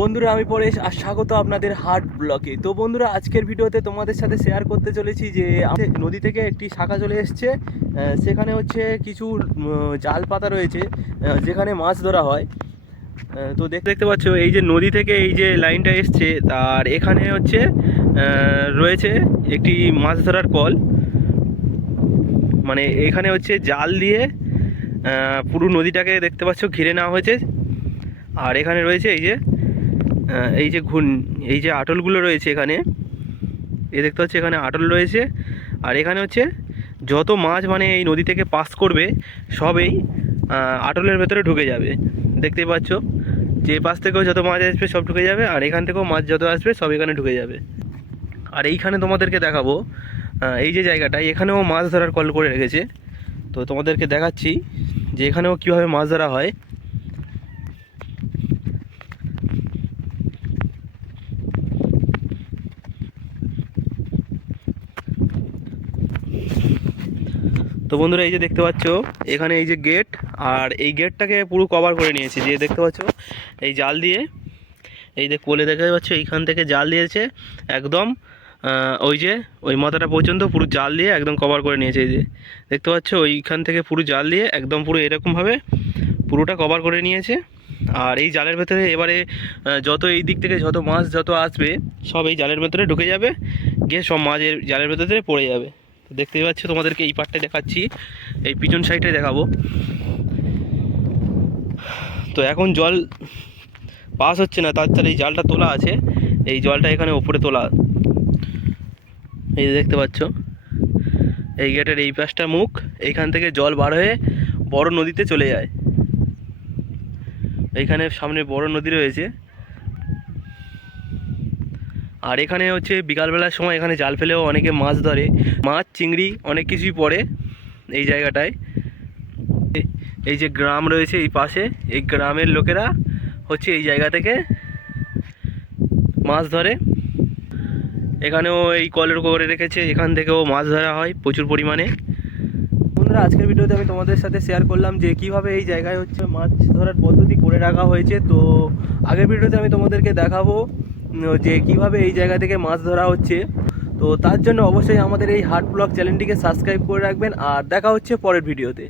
বন্ধুরা আমি পরেশ আর স্বাগত আপনাদের হাট ব্লকে। তো বন্ধুরা আজকের ভিডিওতে তোমাদের সাথে শেয়ার করতে চলেছি যে নদী থেকে একটি শাখা চলে এসছে। সেখানে হচ্ছে কিছু জাল পাতা রয়েছে যেখানে মাছ ধরা হয়। তো দেখতে পাচ্ছ এই যে নদী থেকে এই যে লাইনটা এসছে, আর এখানে হচ্ছে রয়েছে একটি মাছ ধরার কল। মানে এখানে হচ্ছে জাল দিয়ে পুরো নদীটাকে দেখতে পাচ্ছ ঘিরে নেওয়া হয়েছে। আর এখানে রয়েছে এই যে আটলগুলো রয়েছে এখানে, দেখতে পাচ্ছি এখানে আটল রয়েছে। আর এখানে হচ্ছে যত মাছ মানে এই নদী থেকে পাস করবে সবই আটলের ভেতরে ঢুকে যাবে। দেখতেই পাচ্ছ যে পাশ থেকেও যত মাছ আসবে সব ঢুকে যাবে, আর এখান থেকেও মাছ যত আসবে সব এখানে ঢুকে যাবে। আর এইখানে তোমাদেরকে দেখাবো এই যে জায়গাটায়, এখানেও মাছ ধরার কল করে রেখেছে। তো তোমাদেরকে দেখাচ্ছি যে এখানেও কীভাবে মাছ ধরা হয়। তো বন্ধুরা এই যে দেখতে পাচ্ছ এখানে এই যে গেট, আর এই গেটটাকে পুরো কভার করে নিয়েছে। যে দেখতে পাচ্ছ এই জাল দিয়ে, এই যে কোলে দেখতে পাচ্ছ এইখান থেকে জাল দিয়েছে একদম ওই মাথাটা পর্যন্ত পুরো জাল দিয়ে একদম কভার করে নিয়েছে। এই যে দেখতে পাচ্ছ ওইখান থেকে পুরো জাল দিয়ে একদম পুরো এরকমভাবে পুরোটা কভার করে নিয়েছে। আর এই জালের ভেতরে এবারে যত এই দিক থেকে যত মাছ যত আসবে সব এই জালের ভেতরে ঢুকে যাবে, গিয়ে সব মাছ জালের ভেতরে পড়ে যাবে। দেখতেই পাচ্ছ, তোমাদেরকে এই পার্টটা দেখাচ্ছি, এই পিছন সাইডে দেখাবো। তো এখন জল পাস হচ্ছে না, তাছাড়া এই জালটা তোলা আছে, এই জলটা এখানে ওপরে তোলা। এই দেখতে পাচ্ছ এই গেটের এই পাশটা মুখ, এইখান থেকে জল বার হয়ে বড় নদীতে চলে যায়। এইখানে সামনে বড় নদী রয়েছে। আর এখানে হচ্ছে বিকালবেলার সময় এখানে জাল ফেলেও অনেকে মাছ ধরে, মাছ চিংড়ি অনেক কিছুই পড়ে এই জায়গাটায়। এই যে গ্রাম রয়েছে এই পাশে, এই গ্রামের লোকেরা হচ্ছে এই জায়গা থেকে মাছ ধরে। এখানেও এই কলের করে রেখেছে, এখান থেকেও মাছ ধরা হয় প্রচুর পরিমাণে। বন্ধুরা আজকের ভিডিওতে আমি তোমাদের সাথে শেয়ার করলাম যে কিভাবে এই জায়গায় হচ্ছে মাছ ধরার পদ্ধতি করে রাখা হয়েছে। তো আগের ভিডিওতে আমি তোমাদেরকে দেখাবো যে কিভাবে এই জায়গা থেকে মাছ ধরা হচ্ছে। তো তার জন্য অবশ্যই আমাদের এই হাট ব্লগ চ্যানেলটিকে সাবস্ক্রাইব করে রাখবেন, আর দেখা হচ্ছে পরের ভিডিওতে।